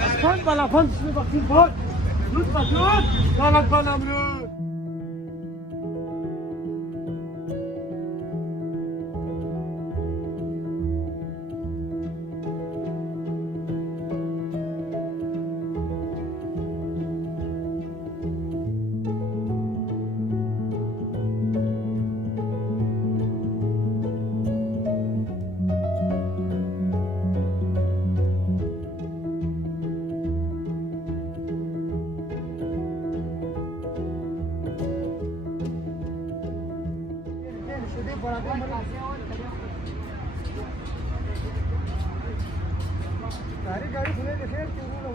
اسفند بالافند اسم وقتی بود زود بزود دالت بانم رو गाड़ी खुले देखे क्यों ना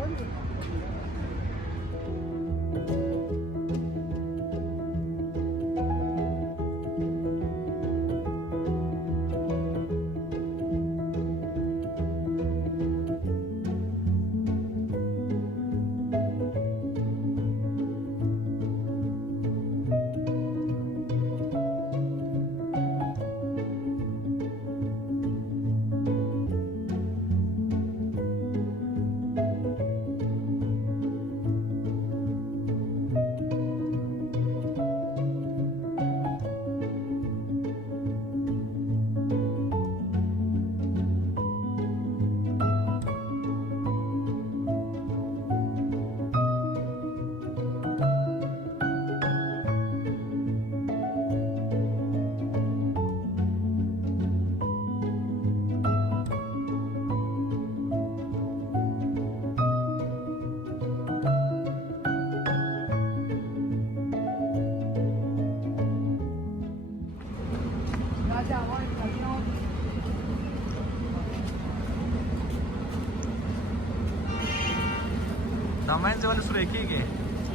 Tamam zaman sürekli ki.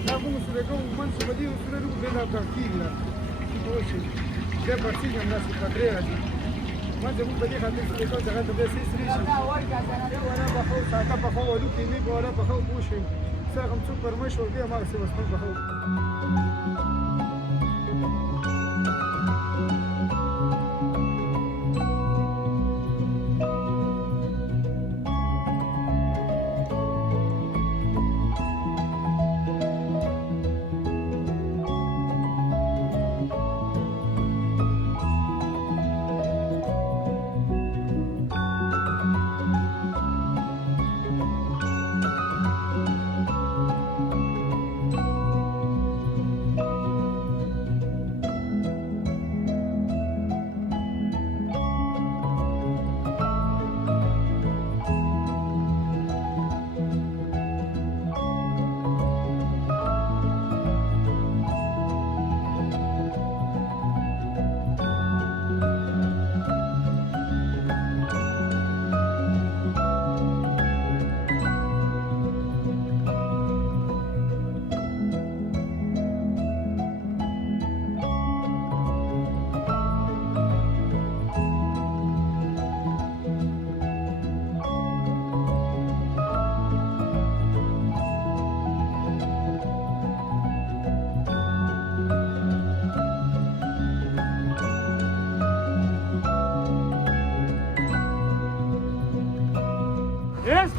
لا مو سوريكو من سبدي سوريكو بينا تركيلا كيفاش ده بارتيجا الناس القدريه دي ما زي مو بدي خاطر سوريكو ده غير بس يسري وانا بخو ساعه بخو ولو كيمي ولا بخو بوشي ساعه سوبر مش ودي ما سي بس بخو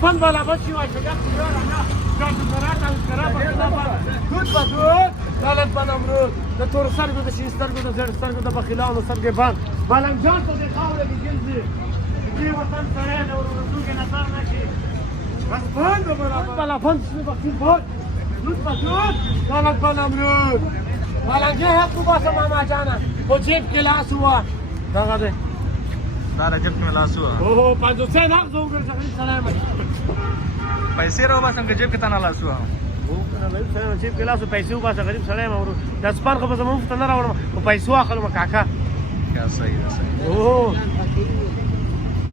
اسفند بالافند شو عشان يا انا جات الزراعه الكرابه دود بدود دالت بانم رو ده تور سر گذاشته شیستر گذاشته سر گذاشته بخیلان و سر گفان بالنجان تو دخاوره بجنزی کی وطن سره و رسول که نظر نشی اسفند بالافند شو وقتی بود دود بدود دالت بانم رو بالنجه حق باسه ماما جانا و جیب کلاس هوا داغه دا رجب کې ملاسو اوه 500 حق زو ګرځي سلام پیسې راو باسم کې جیب کې تنه لاسو جيب كلاسو پیسې وباسه غریب سړی ما ورو د سپان خو به زموږ ته نه راوړم په پیسو اخلم کاکا کیا صحیح ده صحیح اوه